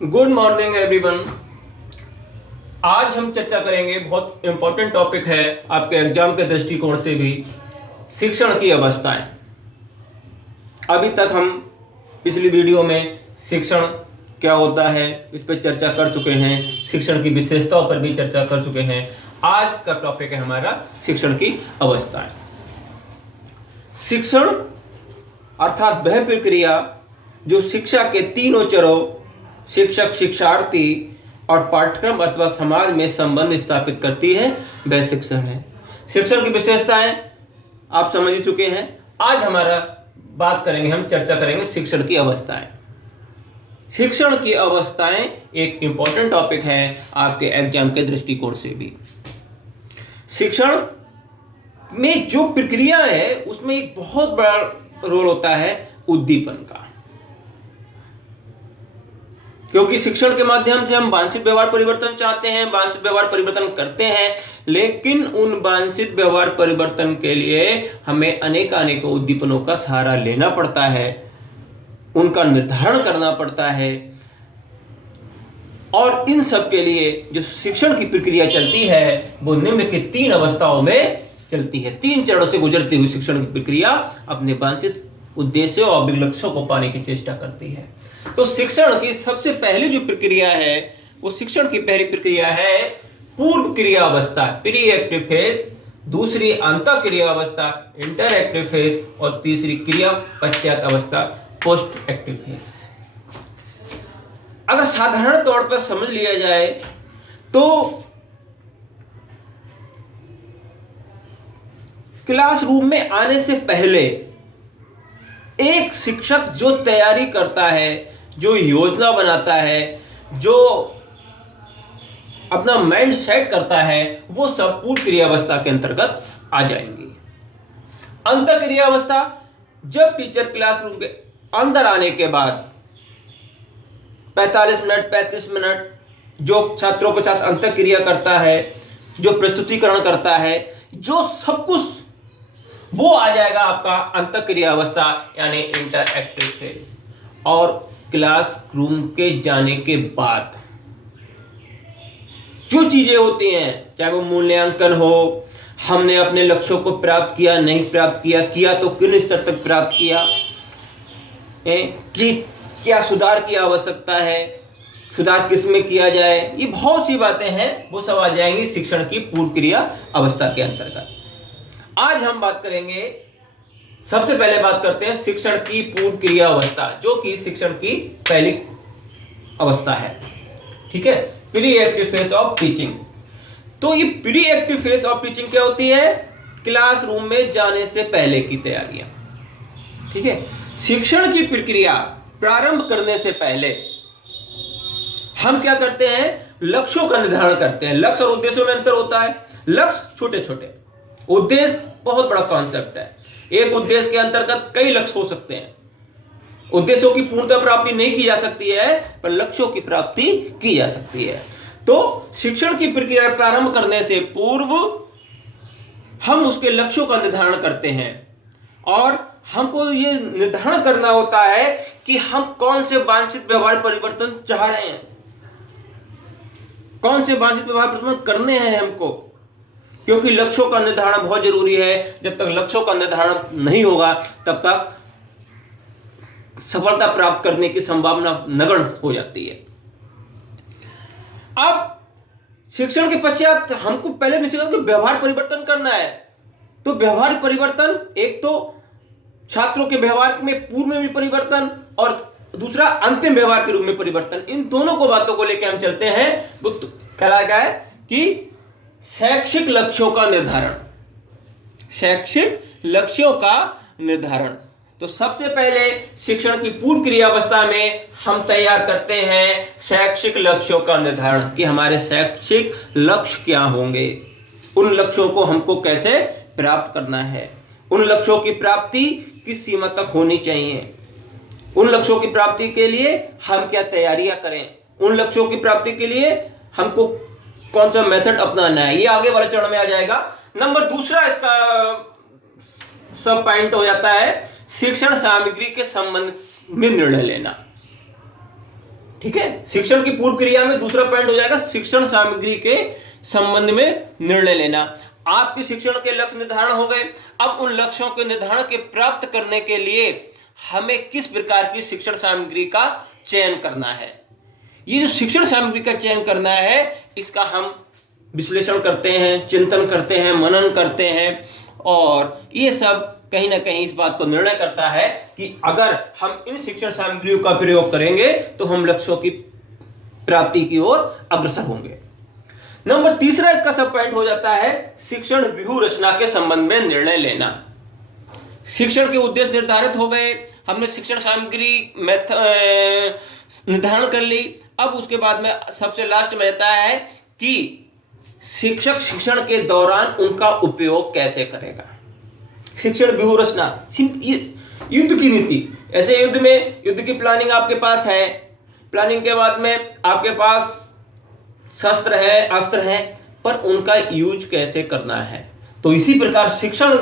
Good morning everyone. आज हम चर्चा करेंगे, बहुत इंपॉर्टेंट टॉपिक है आपके एग्जाम के दृष्टिकोण से भी, शिक्षण की अवस्थाएं। अभी तक हम पिछली वीडियो में शिक्षण क्या होता है इस पर चर्चा कर चुके हैं, शिक्षण की विशेषताओं पर भी चर्चा कर चुके हैं। आज का टॉपिक है हमारा शिक्षण की अवस्थाएं। शिक्षण अर्थात वह प्रक्रिया जो शिक्षा के तीनों चरों शिक्षक, शिक्षार्थी और पाठ्यक्रम अथवा समाज में संबंध स्थापित करती है, वह शिक्षण है। शिक्षण की विशेषताएं आप समझ ही चुके हैं। आज हमारा बात करेंगे, हम चर्चा करेंगे शिक्षण की अवस्थाएं। शिक्षण की अवस्थाएं एक इंपॉर्टेंट टॉपिक है आपके एग्जाम के दृष्टिकोण से भी। शिक्षण में जो प्रक्रिया है उसमें एक बहुत बड़ा रोल होता है उद्दीपन का, क्योंकि शिक्षण के माध्यम से हम वांछित व्यवहार परिवर्तन चाहते हैं, वांछित व्यवहार परिवर्तन करते हैं, लेकिन उन वांछित व्यवहार परिवर्तन के लिए हमें अनेक उद्दीपनों का सहारा लेना पड़ता है, उनका निर्धारण करना पड़ता है। और इन सब के लिए जो शिक्षण की प्रक्रिया चलती है वो निम्न की 3 अवस्थाओं में चलती है। 3 चरणों से गुजरती हुई शिक्षण की प्रक्रिया अपने वांछित उद्देश्यों और लक्ष्यों को पाने की चेष्टा करती है। तो शिक्षण की सबसे पहली जो प्रक्रिया है वो शिक्षण की पहली प्रक्रिया है पूर्व क्रिया अवस्था, प्री एक्टिव फेज, दूसरी अंतः क्रिया अवस्था, इंटर एक्टिव फेज, और तीसरी क्रिया पश्चात अवस्था, पोस्ट एक्टिव फेज। अगर साधारण तौर पर समझ लिया जाए तो क्लासरूम में आने से पहले एक शिक्षक जो तैयारी करता है, जो योजना बनाता है, जो अपना माइंड सेट करता है, वो सब पूर्व क्रियावस्था के अंतर्गत आ जाएंगी। अंतः क्रियावस्था, जब टीचर क्लासरूम के अंदर आने के बाद 45 मिनट 35 मिनट जो छात्रों के साथ अंतः क्रिया करता है, जो प्रस्तुतिकरण करता है, जो सब कुछ वो आ जाएगा आपका अंतः क्रिया अवस्था यानी इंटरएक्टिव फेज। और क्लासरूम के जाने के बाद जो चीजें होती हैं, चाहे वो मूल्यांकन हो, हमने अपने लक्ष्यों को प्राप्त किया, नहीं प्राप्त किया, किया तो किन स्तर तक प्राप्त किया, कि क्या सुधार की आवश्यकता है, सुधार किस में किया जाए, ये बहुत सी बातें हैं, वो सब आ जाएंगी शिक्षण की पूर्व क्रिया अवस्था के अंतर्गत। आज हम बात करेंगे, सबसे पहले बात करते हैं शिक्षण की पूर्व क्रिया अवस्था, जो कि शिक्षण की पहली अवस्था है। ठीक है, pre active phase of teaching. तो ये pre active phase of teaching क्या होती है? क्लासरूम में जाने से पहले की तैयारियां। ठीक है, शिक्षण की प्रक्रिया प्रारंभ करने से पहले हम क्या करते हैं? लक्ष्यों का निर्धारण करते हैं। लक्ष्य और उद्देश्यों में अंतर होता है। लक्ष्य छोटे छोटे, उद्देश्य बहुत बड़ा कॉन्सेप्ट है। एक उद्देश्य के अंतर्गत कई लक्ष्य हो सकते हैं। उद्देश्यों की पूर्णतः प्राप्ति नहीं की जा सकती है, पर लक्ष्यों की प्राप्ति की जा सकती है। तो शिक्षण की प्रक्रिया प्रारंभ करने से पूर्व हम उसके लक्ष्यों का निर्धारण करते हैं, और हमको ये निर्धारण करना होता है कि हम कौन से वांछित व्यवहार परिवर्तन चाह रहे हैं, कौन से वांछित व्यवहार परिवर्तन करने हैं हमको, क्योंकि लक्ष्यों का निर्धारण बहुत जरूरी है। जब तक लक्ष्यों का निर्धारण नहीं होगा तब तक सफलता प्राप्त करने की संभावना नगण्य हो जाती है। अब शिक्षण के पश्चात हमको पहले निश्चित कि व्यवहार परिवर्तन करना है। तो व्यवहार परिवर्तन, एक तो छात्रों के व्यवहार में पूर्व में भी परिवर्तन, और दूसरा अंतिम व्यवहार के रूप में परिवर्तन। इन दोनों को बातों को लेकर हम चलते हैं। वो कहलाया गया है कि शैक्षिक लक्ष्यों का निर्धारण। शैक्षिक लक्ष्यों का निर्धारण। तो सबसे पहले शिक्षण की पूर्व क्रिया अवस्था में हम तैयार करते हैं शैक्षिक लक्ष्यों का निर्धारण, कि हमारे शैक्षिक लक्ष्य क्या होंगे, उन लक्ष्यों को हमको कैसे प्राप्त करना है, उन लक्ष्यों की प्राप्ति किस सीमा तक होनी चाहिए, उन लक्ष्यों की प्राप्ति के लिए हम क्या तैयारियां करें, उन लक्ष्यों की प्राप्ति के लिए हमको कौन सा मेथड अपनाना है, ये आगे वाले चरण में आ जाएगा। नंबर दूसरा इसका सब पॉइंट हो जाता है शिक्षण सामग्री के संबंध में निर्णय लेना। ठीक है। शिक्षण की पूर्व क्रिया में दूसरा पॉइंट हो जाएगा शिक्षण सामग्री के संबंध में निर्णय लेना। आपके शिक्षण के लक्ष्य निर्धारण हो गए। अब उन लक्ष्यों के निर्धारण के प्राप्त करने के लिए हमें किस प्रकार की शिक्षण सामग्री का चयन करना है। ये जो शिक्षण सामग्री का चयन करना है, इसका हम विश्लेषण करते हैं, चिंतन करते हैं, मनन करते हैं, और ये सब कहीं ना कहीं इस बात को निर्णय करता है कि अगर हम इन शिक्षण सामग्रियों का प्रयोग करेंगे तो हम लक्ष्यों की प्राप्ति की ओर अग्रसर होंगे। नंबर तीसरा इसका सब पॉइंट हो जाता है शिक्षण व्यूह रचना के संबंध में निर्णय लेना। शिक्षण के उद्देश्य निर्धारित हो गए, हमने शिक्षण सामग्री निर्धारण कर ली। अब उसके बाद में सबसे लास्ट में रहता है कि शिक्षक शिक्षण के दौरान उनका उपयोग कैसे करेगा। शिक्षण व्यूह रचना, युद्ध की नीति। ऐसे युद्ध में युद्ध की प्लानिंग आपके पास है, प्लानिंग के बाद में आपके पास शस्त्र है, अस्त्र है, पर उनका यूज कैसे करना है। तो इसी प्रकार शिक्षण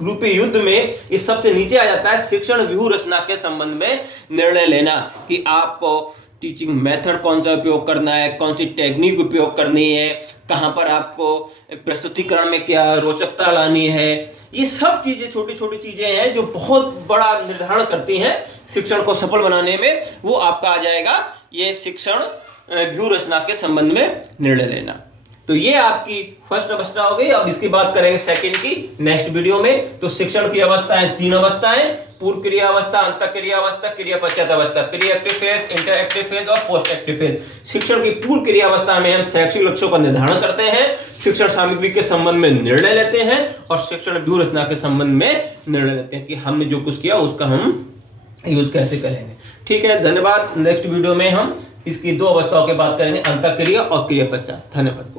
रूपी युद्ध में इस सबसे नीचे आ जाता है शिक्षण व्यूह रचना के संबंध में निर्णय लेना कि आपको टीचिंग मेथड कौन सा उपयोग करना है, कौन सी टेक्निक उपयोग करनी है, कहाँ पर आपको प्रस्तुतिकरण में क्या रोचकता लानी है। ये सब चीजें छोटी छोटी चीजें हैं जो बहुत बड़ा निर्धारण करती हैं शिक्षण को सफल बनाने में। वो आपका आ जाएगा ये शिक्षण व्यूह रचना के संबंध में निर्णय लेना। तो ये आपकी फर्स्ट अवस्था हो गई। अब इसकी बात करेंगे सेकंड की नेक्स्ट वीडियो में। तो शिक्षण की अवस्थाएं 3 अवस्थाएं, पूर्व क्रिया अवस्था, अंतः क्रिया अवस्था, क्रिया पश्चात अवस्था, pre active phase, inter active phase और पोस्ट एक्टिव फेज। शिक्षण की पूर्व क्रिया अवस्था में हम शैक्षिक लक्ष्यों का निर्धारण करते हैं, शिक्षण सामग्री के संबंध में निर्णय लेते हैं और शिक्षण व्यूह रचना के संबंध में निर्णय लेते हैं कि हमने जो कुछ किया उसका हम यूज कैसे करेंगे। ठीक है, धन्यवाद। नेक्स्ट वीडियो में हम इसकी 2 अवस्थाओं की बात करेंगे, अंतः क्रिया और क्रिया पश्चात। धन्यवाद।